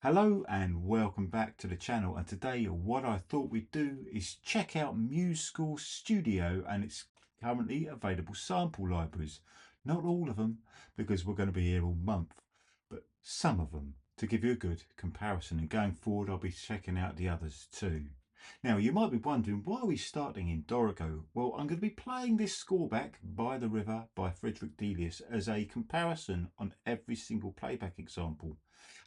Hello and welcome back to the channel, and today what I thought we'd do is check out MuseScore Studio and its currently available sample libraries. Not all of them, because we're going to be here all month, but some of them to give you a good comparison, and going forward I'll be checking out the others too. Now you might be wondering, why are we starting in Dorico? Well, I'm going to be playing this score back, By the River by Frederick Delius, as a comparison on every single playback example.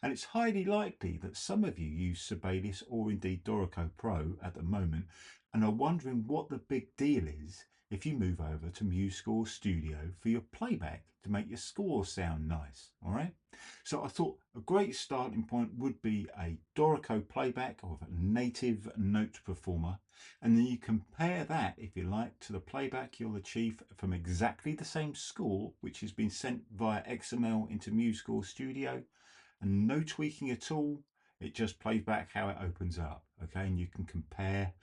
And it's highly likely that some of you use Sibelius or indeed Dorico Pro at the moment and are wondering what the big deal is if you move over to MuseScore Studio for your playback to make your score sound nice. All right. So I thought a great starting point would be a Dorico playback of a native NotePerformer, and then you compare that, if you like, to the playback you'll achieve from exactly the same score, which has been sent via XML into MuseScore Studio, and no tweaking at all. It just plays back how it opens up. Okay, and you can compare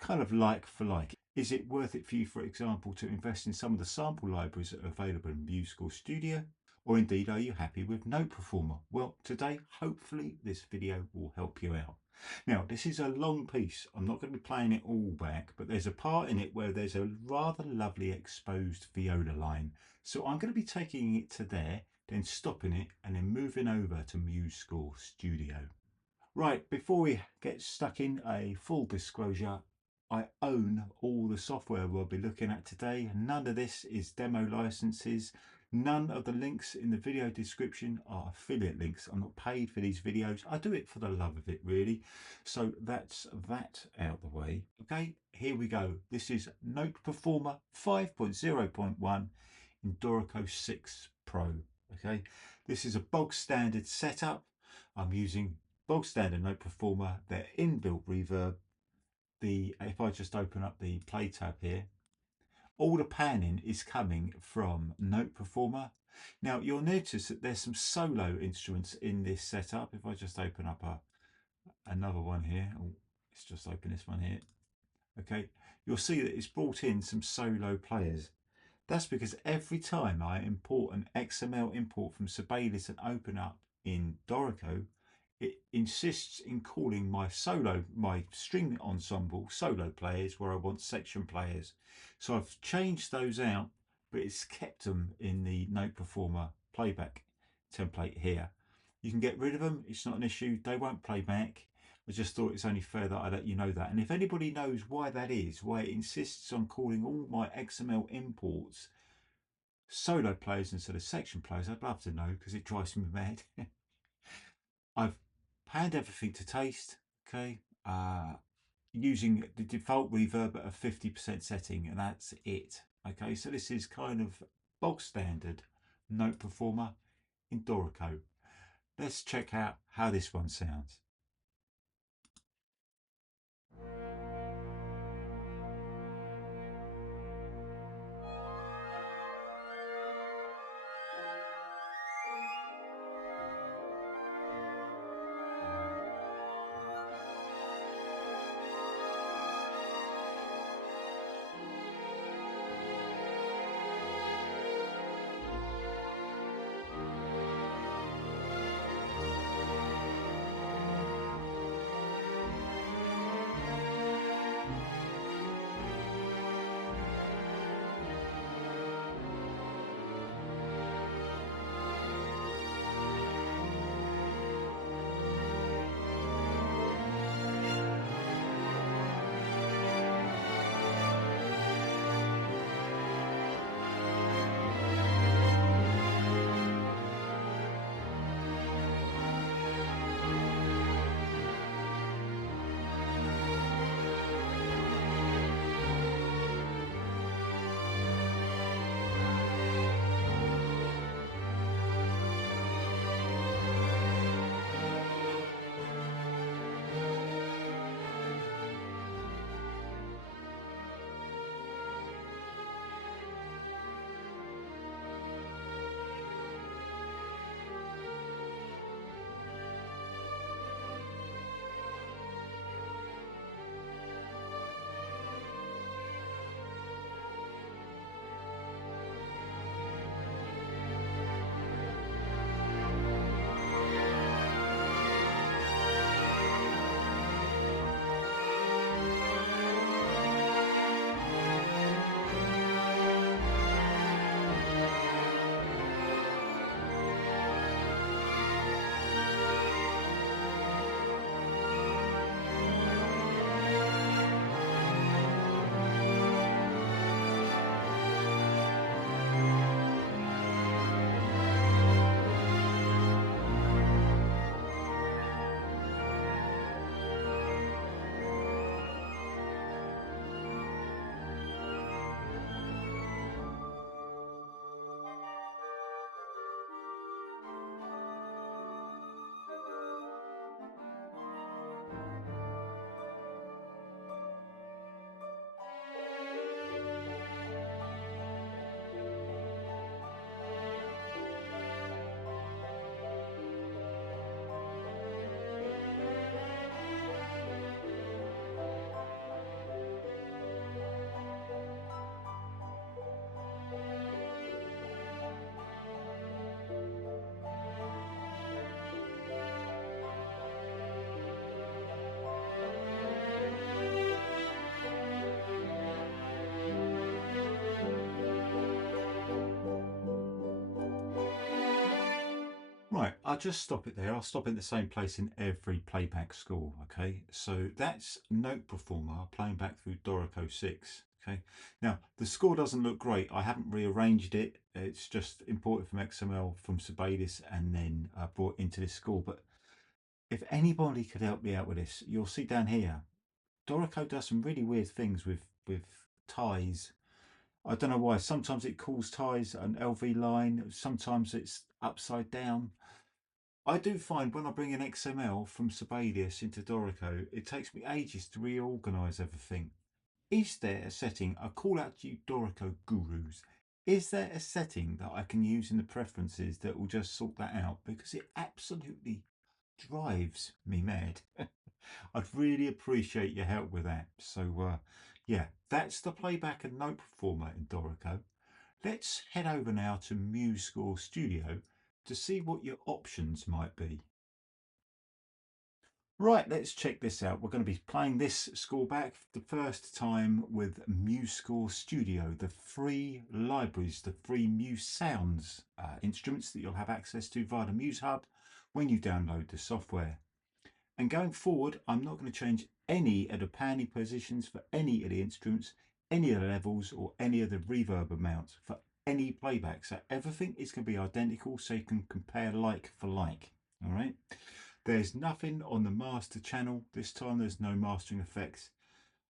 kind of like for like. Is it worth it for you, for example, to invest in some of the sample libraries that are available in MuseScore Studio? Or indeed, are you happy with NotePerformer? Well, today, hopefully this video will help you out. Now, this is a long piece. I'm not going to be playing it all back, but there's a part in it where there's a rather lovely exposed viola line. So I'm going to be taking it to there, then stopping it, and then moving over to MuseScore Studio. Right, before we get stuck in, a full disclosure. I own all the software we'll be looking at today. None of this is demo licenses. None of the links in the video description are affiliate links. I'm not paid for these videos. I do it for the love of it, really. So that's that out the way. Okay, here we go. This is NotePerformer 5.0.1 in Dorico 6 Pro. Okay, this is a bog standard setup. I'm using bog standard NotePerformer, their inbuilt reverb. If I just open up the play tab here, all the panning is coming from NotePerformer. Now you'll notice that there's some solo instruments in this setup. If I just open up another one here, let's just open this one here. Okay, you'll see that it's brought in some solo players. That's because every time I import an XML import from Sibelius and open up in Dorico, it insists in calling my string ensemble solo players where I want section players. So I've changed those out, but it's kept them in the NotePerformer playback template here. You can get rid of them, it's not an issue, they won't play back. I just thought it's only fair that I let you know that. And if anybody knows why that is, why it insists on calling all my XML imports solo players instead of section players, I'd love to know, because it drives me mad. I've panned everything to taste, okay, using the default reverb at a 50% setting, and that's it. Okay, so this is kind of bog standard NotePerformer in Dorico. Let's check out how this one sounds. I'll just stop it there. I'll stop in the same place in every playback score. Okay, so that's NotePerformer playing back through Dorico 6. Okay, now the score doesn't look great. I haven't rearranged it. It's just imported from XML from Sibelius and then brought into this score. But if anybody could help me out with this, you'll see down here, Dorico does some really weird things with ties. I don't know why. Sometimes it calls ties an LV line. Sometimes it's upside down. I do find when I bring an XML from Sibelius into Dorico, it takes me ages to reorganize everything. Is there a setting, I call out to you Dorico gurus, is there a setting that I can use in the preferences that will just sort that out? Because it absolutely drives me mad. I'd really appreciate your help with that. So yeah, that's the playback and note performer in Dorico. Let's head over now to MuseScore Studio to see what your options might be. Right, let's check this out. We're going to be playing this score back for the first time with MuseScore Studio, the free libraries, the free MuseSounds instruments that you'll have access to via the Muse Hub when you download the software. And going forward, I'm not going to change any of the panning positions for any of the instruments, any of the levels, or any of the reverb amounts for any playback. So everything is going to be identical so you can compare like for like. All right. There's nothing on the master channel. This time there's no mastering effects.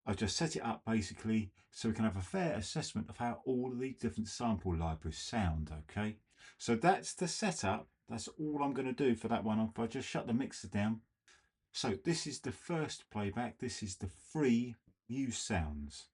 I just set it up basically so we can have a fair assessment of how all of these different sample libraries sound. Okay. So that's the setup. That's all I'm going to do for that one. If I just shut the mixer down. So this is the first playback. This is the free MuseSounds.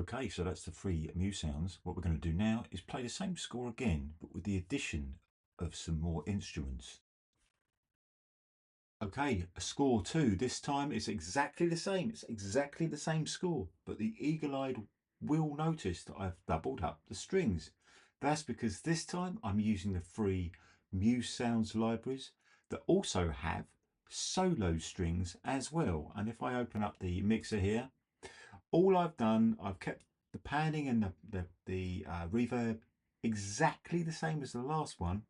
Okay, so that's the free MuseSounds. What we're going to do now is play the same score again, but with the addition of some more instruments. Okay, a score 2. This time it's exactly the same. It's exactly the same score, but the eagle-eyed will notice that I've doubled up the strings. That's because this time I'm using the free MuseSounds libraries that also have solo strings as well. And if I open up the mixer here, all I've done, I've kept the panning and the reverb exactly the same as the last one.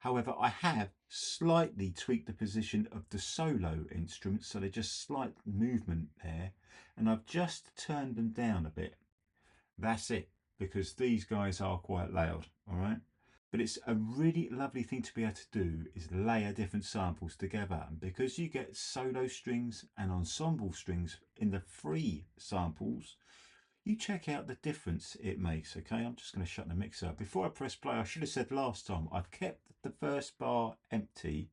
However, I have slightly tweaked the position of the solo instruments, so they're just slight movement there, and I've just turned them down a bit. That's it, because these guys are quite loud, all right? But it's a really lovely thing to be able to do is layer different samples together. And because you get solo strings and ensemble strings in the free samples, you check out the difference it makes. Okay, I'm just going to shut the mixer. Before I press play, I should have said last time, I've kept the first bar empty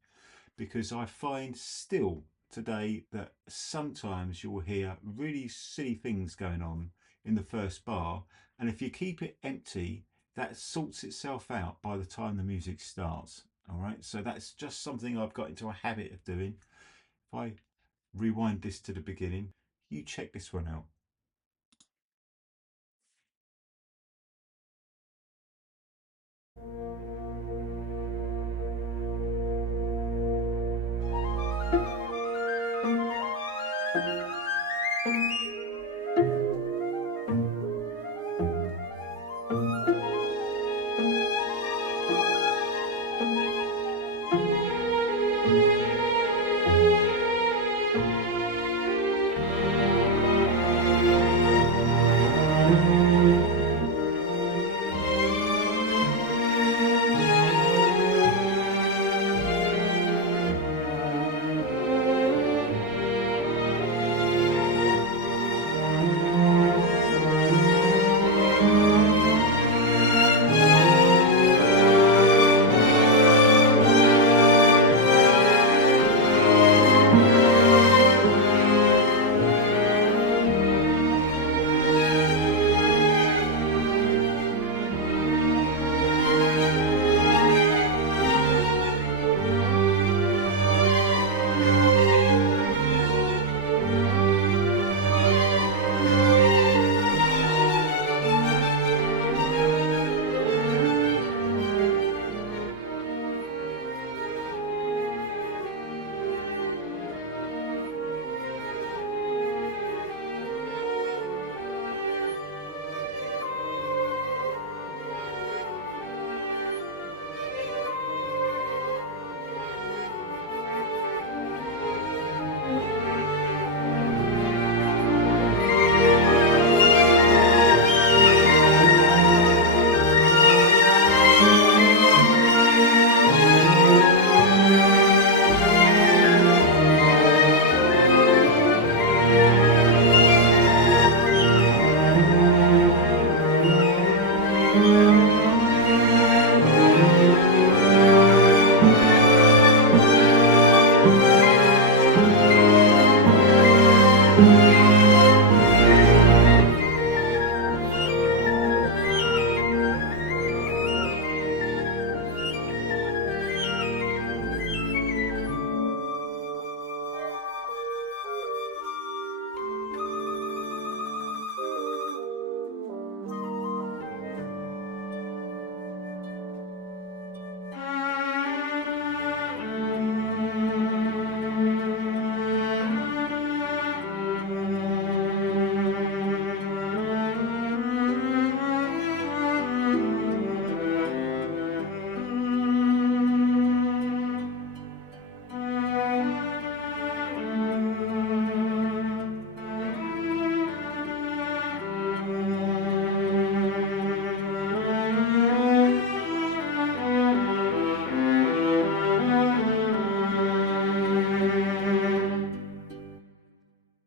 because I find still today that sometimes you'll hear really silly things going on in the first bar, and if you keep it empty, that sorts itself out by the time the music starts. All right, so that's just something I've got into a habit of doing. If I rewind this to the beginning, you check this one out.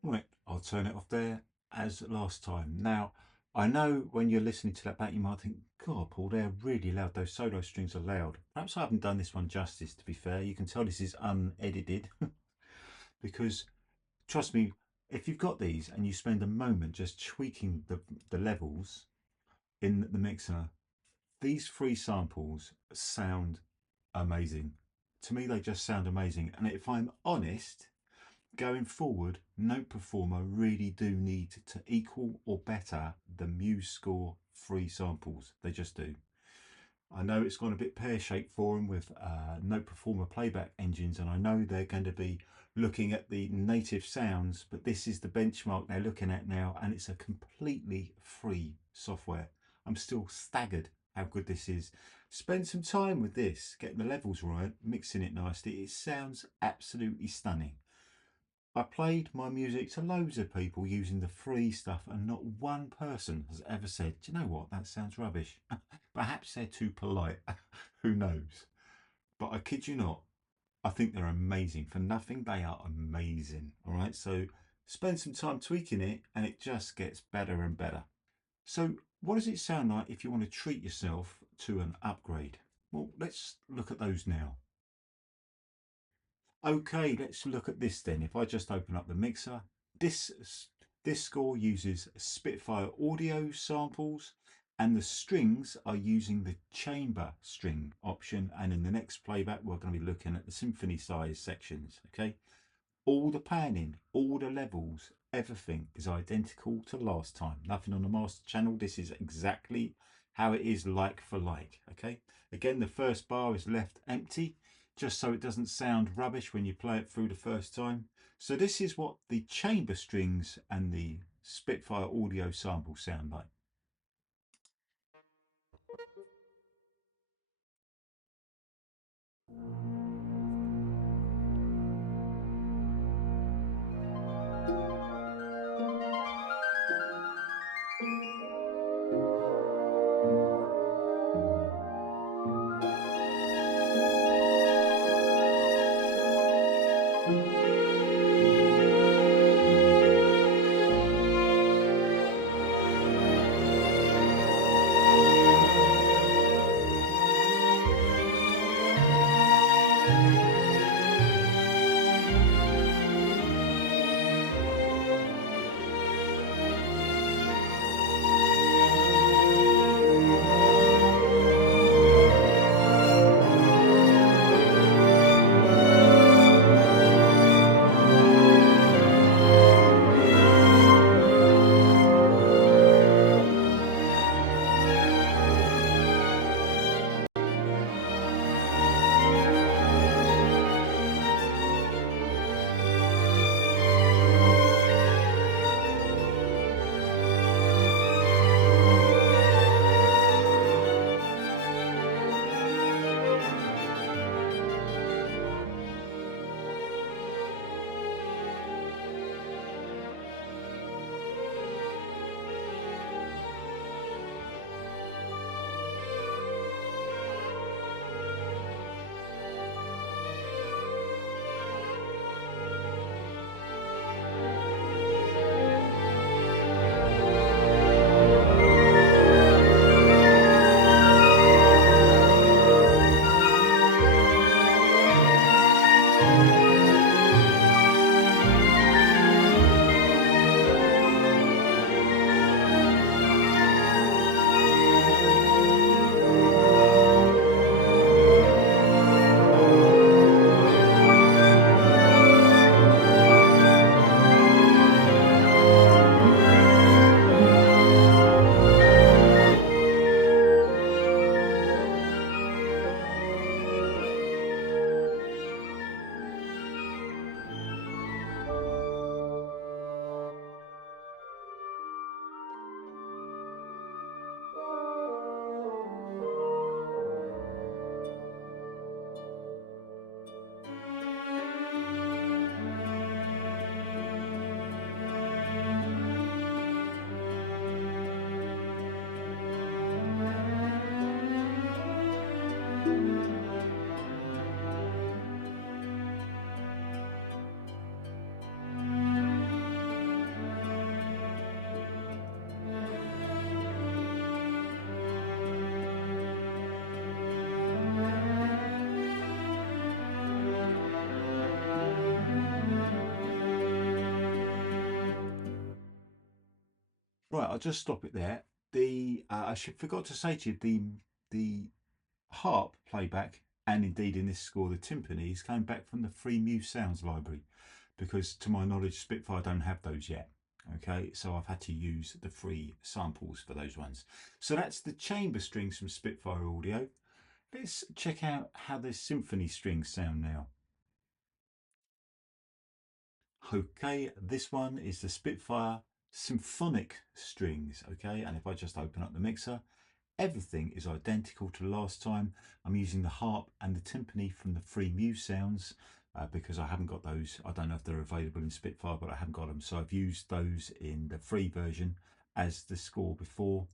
Right, I'll turn it off there as last time. Now, I know when you're listening to that back, you might think, God, Paul, they're really loud. Those solo strings are loud. Perhaps I haven't done this one justice, to be fair. You can tell this is unedited because, trust me, If you've got these and you spend a moment just tweaking the levels in the mixer, these free samples sound amazing. To me, they just sound amazing. And if I'm honest, going forward, NotePerformer really do need to equal or better the MuseScore free samples. They just do. I know it's gone a bit pear-shaped for them with NotePerformer playback engines, and I know they're going to be looking at the native sounds, but this is the benchmark they're looking at now, and it's a completely free software. I'm still staggered how good this is. Spend some time with this, getting the levels right, mixing it nicely. It sounds absolutely stunning. I played my music to loads of people using the free stuff, and not one person has ever said, do you know what, that sounds rubbish. Perhaps they're too polite. Who knows? But I kid you not, I think they're amazing. For nothing, they are amazing. All right, so spend some time tweaking it and it just gets better and better. So what does it sound like if you want to treat yourself to an upgrade? Well, let's look at those now. Okay, let's look at this then. If I just open up the mixer, this this score uses Spitfire audio samples, and the strings are using the chamber string option. And in the next playback, we're going to be looking at the symphony size sections. Okay, all the panning, all the levels, everything is identical to last time. Nothing on the master channel. This is exactly how it is, like for like. Okay, again, the first bar is left empty just so it doesn't sound rubbish when you play it through the first time. So this is what the chamber strings and the Spitfire audio sample sound like. I'll just stop it there. I forgot to say to you, the harp playback, and indeed in this score the timpanis, came back from the free MuseSounds library, because to my knowledge Spitfire don't have those yet. Okay, so I've had to use the free samples for those ones. So that's the chamber strings from Spitfire Audio. Let's check out how the symphony strings sound now. Okay, this one is the Spitfire Symphonic strings. Okay, and if I just open up the mixer, everything is identical to last time. I'm using the harp and the timpani from the free MuseSounds because I haven't got those. I don't know if they're available in Spitfire, but I haven't got them. So I've used those in the free version as the score before.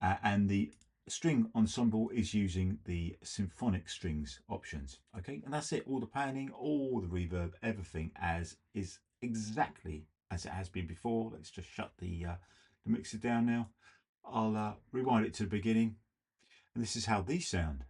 And the string ensemble is using the symphonic strings options. Okay, and that's it. All the panning, all the reverb, everything as is exactly as it has been before. Let's just shut the mixer down now. I'll rewind it to the beginning, and this is how these sound.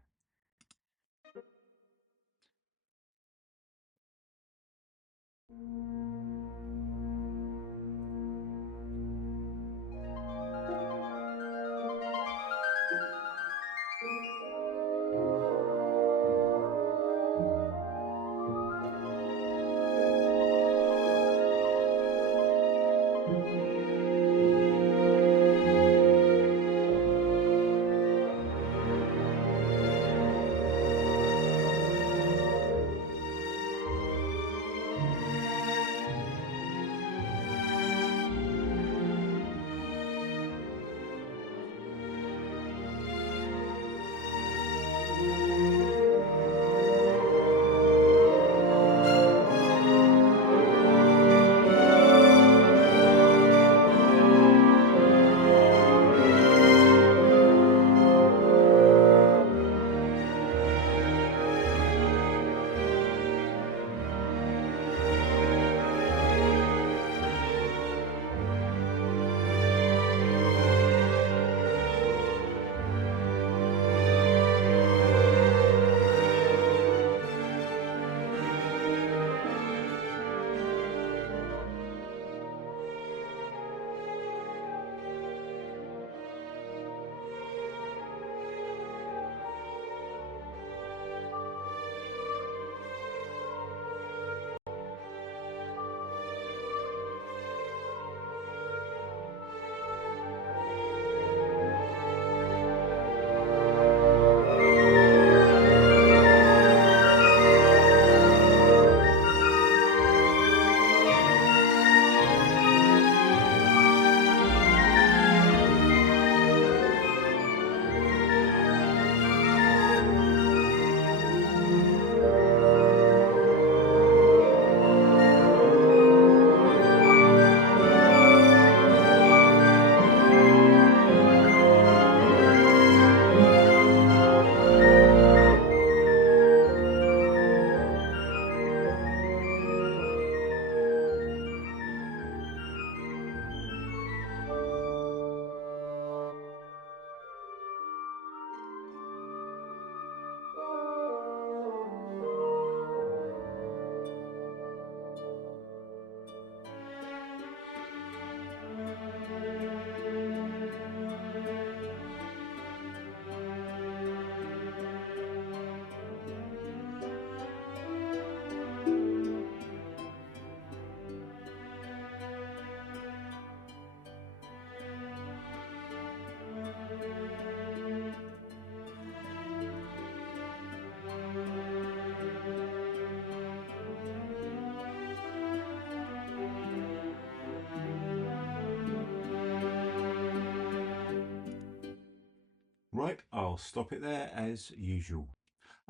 Right, I'll stop it there as usual.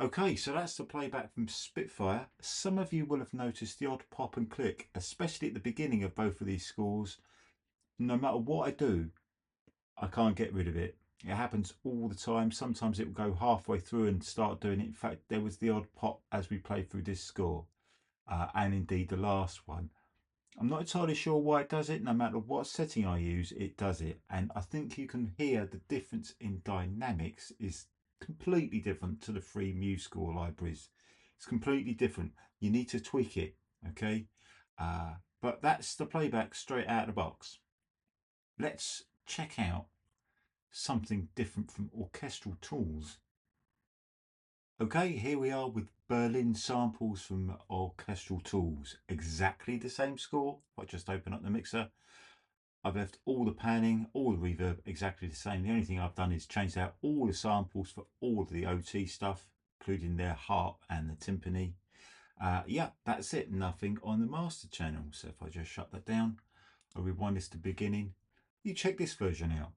Okay, so that's the playback from Spitfire. Some of you will have noticed the odd pop and click, especially at the beginning of both of these scores. No matter what I do, I can't get rid of it. It happens all the time. Sometimes it will go halfway through and start doing it. In fact, there was the odd pop as we played through this score, and indeed the last one. I'm not entirely sure why it does it. No matter what setting I use, it does it. And I think you can hear the difference in dynamics is completely different to the free MuseScore libraries. It's completely different. You need to tweak it, okay? But that's the playback straight out of the box. Let's check out something different from Orchestral Tools. Okay, here we are with Berlin samples from Orchestral Tools. Exactly the same score. If I just open up the mixer, I've left all the panning, all the reverb exactly the same. The only thing I've done is changed out all the samples for all of the OT stuff, including their harp and the timpani. Yeah, that's it. Nothing on the master channel. So if I just shut that down, I'll rewind this to the beginning. You check this version out.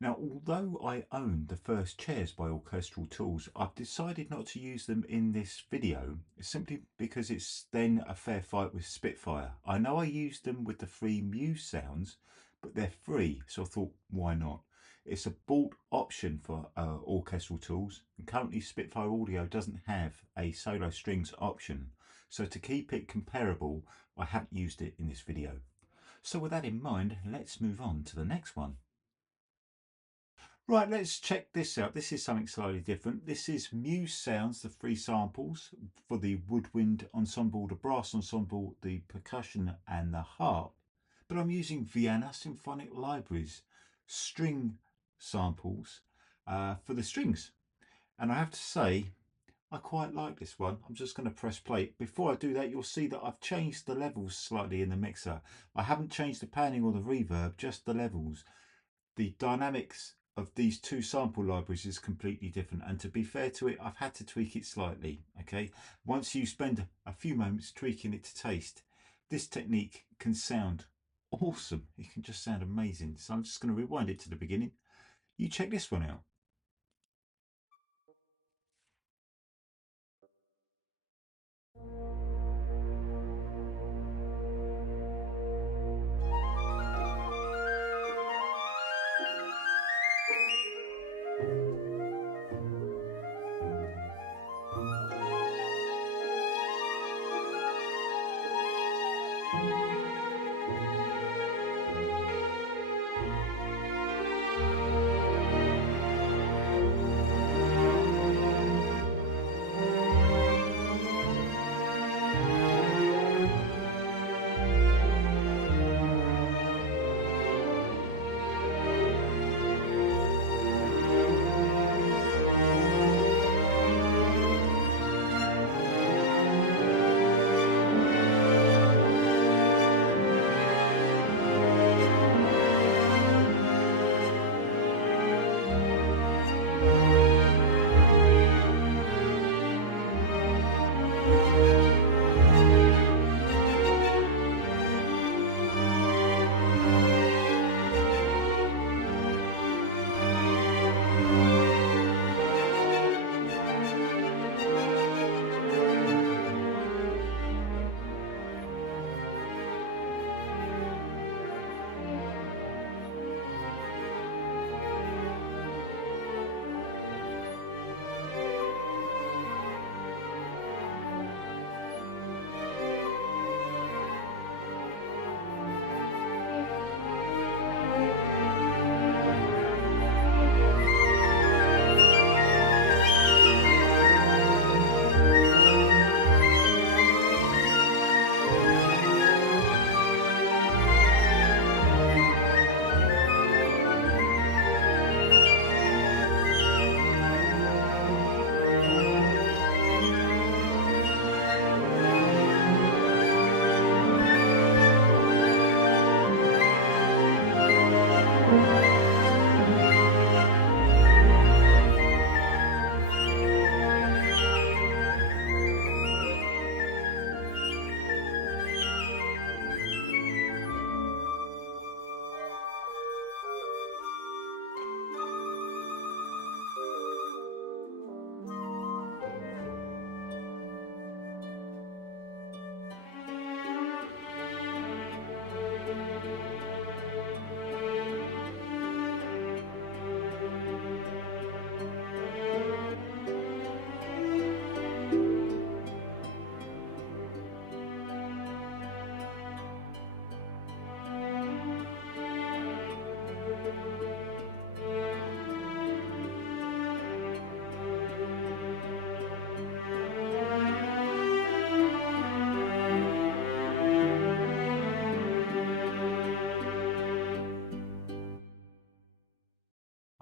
Now, although I own the first chairs by Orchestral Tools, I've decided not to use them in this video simply because it's then a fair fight with Spitfire. I know I used them with the free MuseSounds, but they're free, so I thought, why not? It's a bought option for Orchestral Tools, and currently Spitfire Audio doesn't have a solo strings option. So to keep it comparable, I haven't used it in this video. So with that in mind, let's move on to the next one. Right, let's check this out. This is something slightly different. This is MuseSounds, the free samples for the woodwind ensemble, the brass ensemble, the percussion and the harp. But I'm using Vienna Symphonic Library's string samples for the strings. And I have to say, I quite like this one. I'm just going to press play. Before I do that, you'll see that I've changed the levels slightly in the mixer. I haven't changed the panning or the reverb, just the levels. The dynamics of these two sample libraries is completely different, and to be fair to it, I've had to tweak it slightly. Okay, once you spend a few moments tweaking it to taste, this technique can sound awesome. It can just sound amazing. So I'm just going to rewind it to the beginning. You check this one out.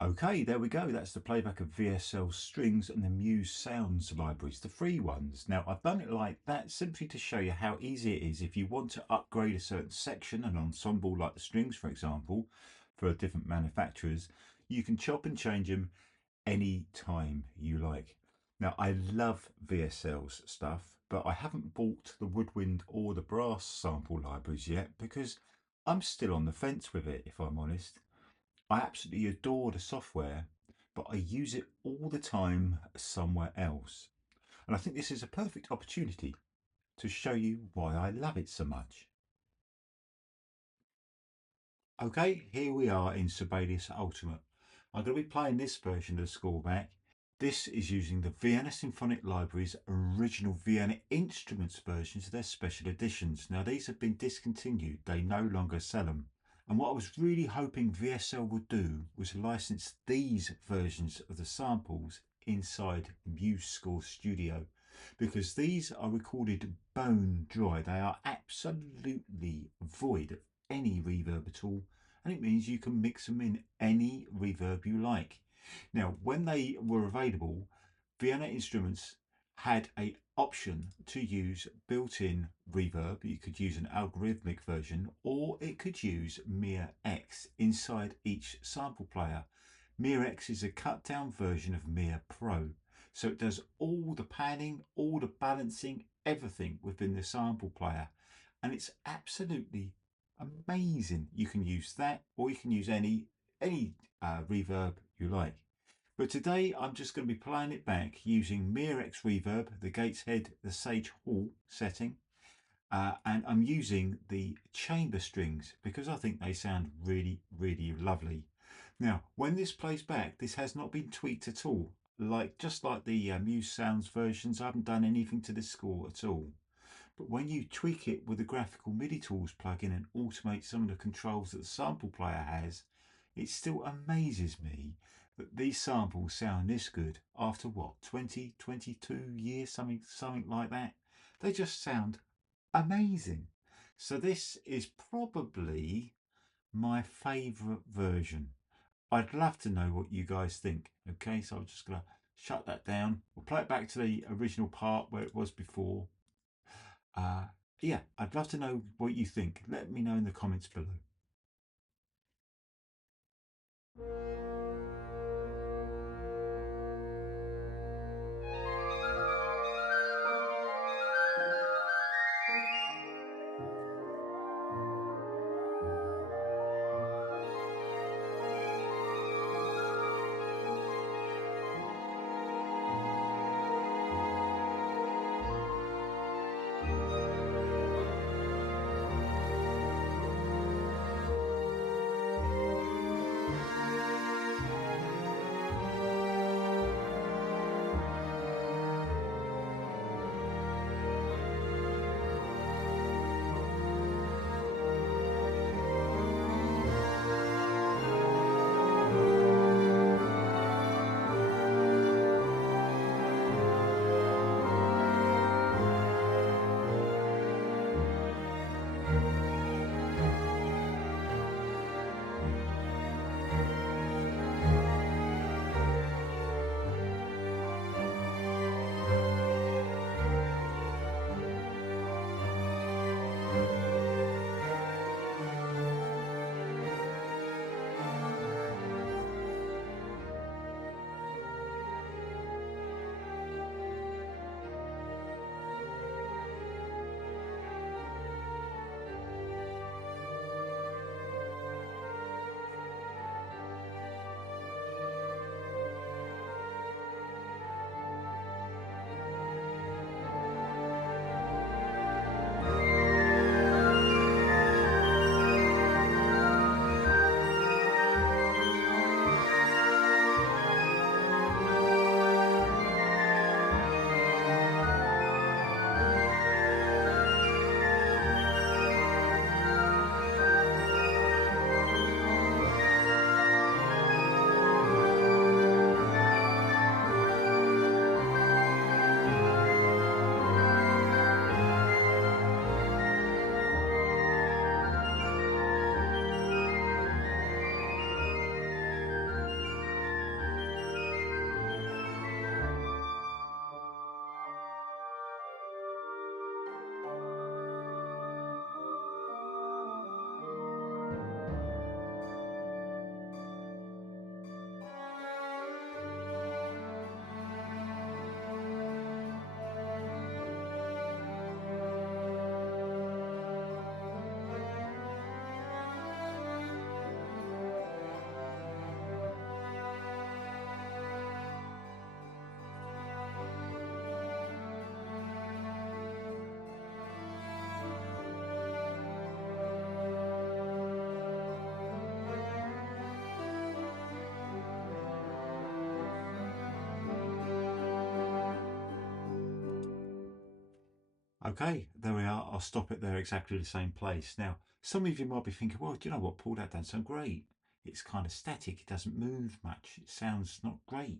Okay, there we go. That's the playback of VSL strings and the MuseSounds libraries, the free ones. Now, I've done it like that simply to show you how easy it is if you want to upgrade a certain section, an ensemble like the strings, for example, for different manufacturers. You can chop and change them any time you like. Now, I love VSL's stuff, but I haven't bought the woodwind or the brass sample libraries yet because I'm still on the fence with it, if I'm honest. I absolutely adore the software, but I use it all the time somewhere else. And I think this is a perfect opportunity to show you why I love it so much. Okay, here we are in Sibelius Ultimate. I'm going to be playing this version of the score back. This is using the Vienna Symphonic Library's original Vienna Instruments versions of their special editions. Now these have been discontinued, they no longer sell them. And what I was really hoping VSL would do was license these versions of the samples inside MuseScore Studio, because these are recorded bone dry. They are absolutely void of any reverb at all, and it means you can mix them in any reverb you like. Now, when they were available, Vienna Instruments had a option to use built-in reverb. You could use an algorithmic version, or it could use Mir X inside each sample player. Mir X is a cut down version of Mir Pro, so it does all the panning, all the balancing, everything within the sample player, and it's absolutely amazing. You can use that, or you can use any reverb you like. But today I'm just going to be playing it back using X Reverb, the Gateshead, the Sage Hall setting, and I'm using the chamber strings because I think they sound really, really lovely. Now, when this plays back, this has not been tweaked at all. Just like the MuseSounds versions, I haven't done anything to this score at all. But when you tweak it with the Graphical MIDI Tools plugin and automate some of the controls that the sample player has, it still amazes me that these samples sound this good after what, 20, 22 years, something like that. They just sound amazing. So this is probably my favourite version. I'd love to know what you guys think. Okay, so I'm just going to shut that down. We'll play it back to the original part where it was before. Yeah, I'd love to know what you think. Let me know in the comments below. Okay, there we are. I'll stop it there, exactly the same place. Now, some of you might be thinking, well, do you know what, Paul, that doesn't sound great. It's kind of static. It doesn't move much. It sounds not great.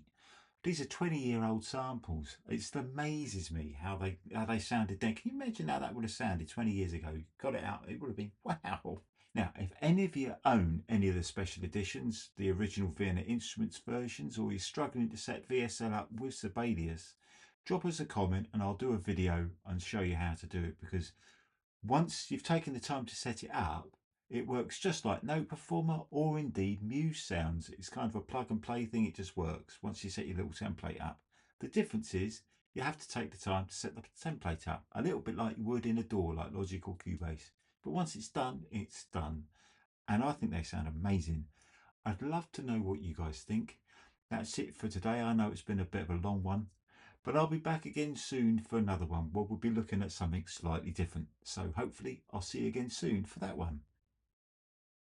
These are 20-year-old samples. It amazes me how they sounded then. Can you imagine how that would have sounded 20 years ago? Got it out, it would have been wow. Now, if any of you own any of the special editions, the original Vienna Instruments versions, or you're struggling to set VSL up with Sibelius, drop us a comment and I'll do a video and show you how to do it, because once you've taken the time to set it up, it works just like NotePerformer or indeed MuseSounds. It's kind of a plug and play thing. It just works once you set your little template up. The difference is you have to take the time to set the template up, a little bit like you would in a DAW like Logic or Cubase. but once it's done, it's done. And I think they sound amazing. I'd love to know what you guys think. That's it for today. I know it's been a bit of a long one, but I'll be back again soon for another one where we'll be looking at something slightly different. So hopefully I'll see you again soon for that one.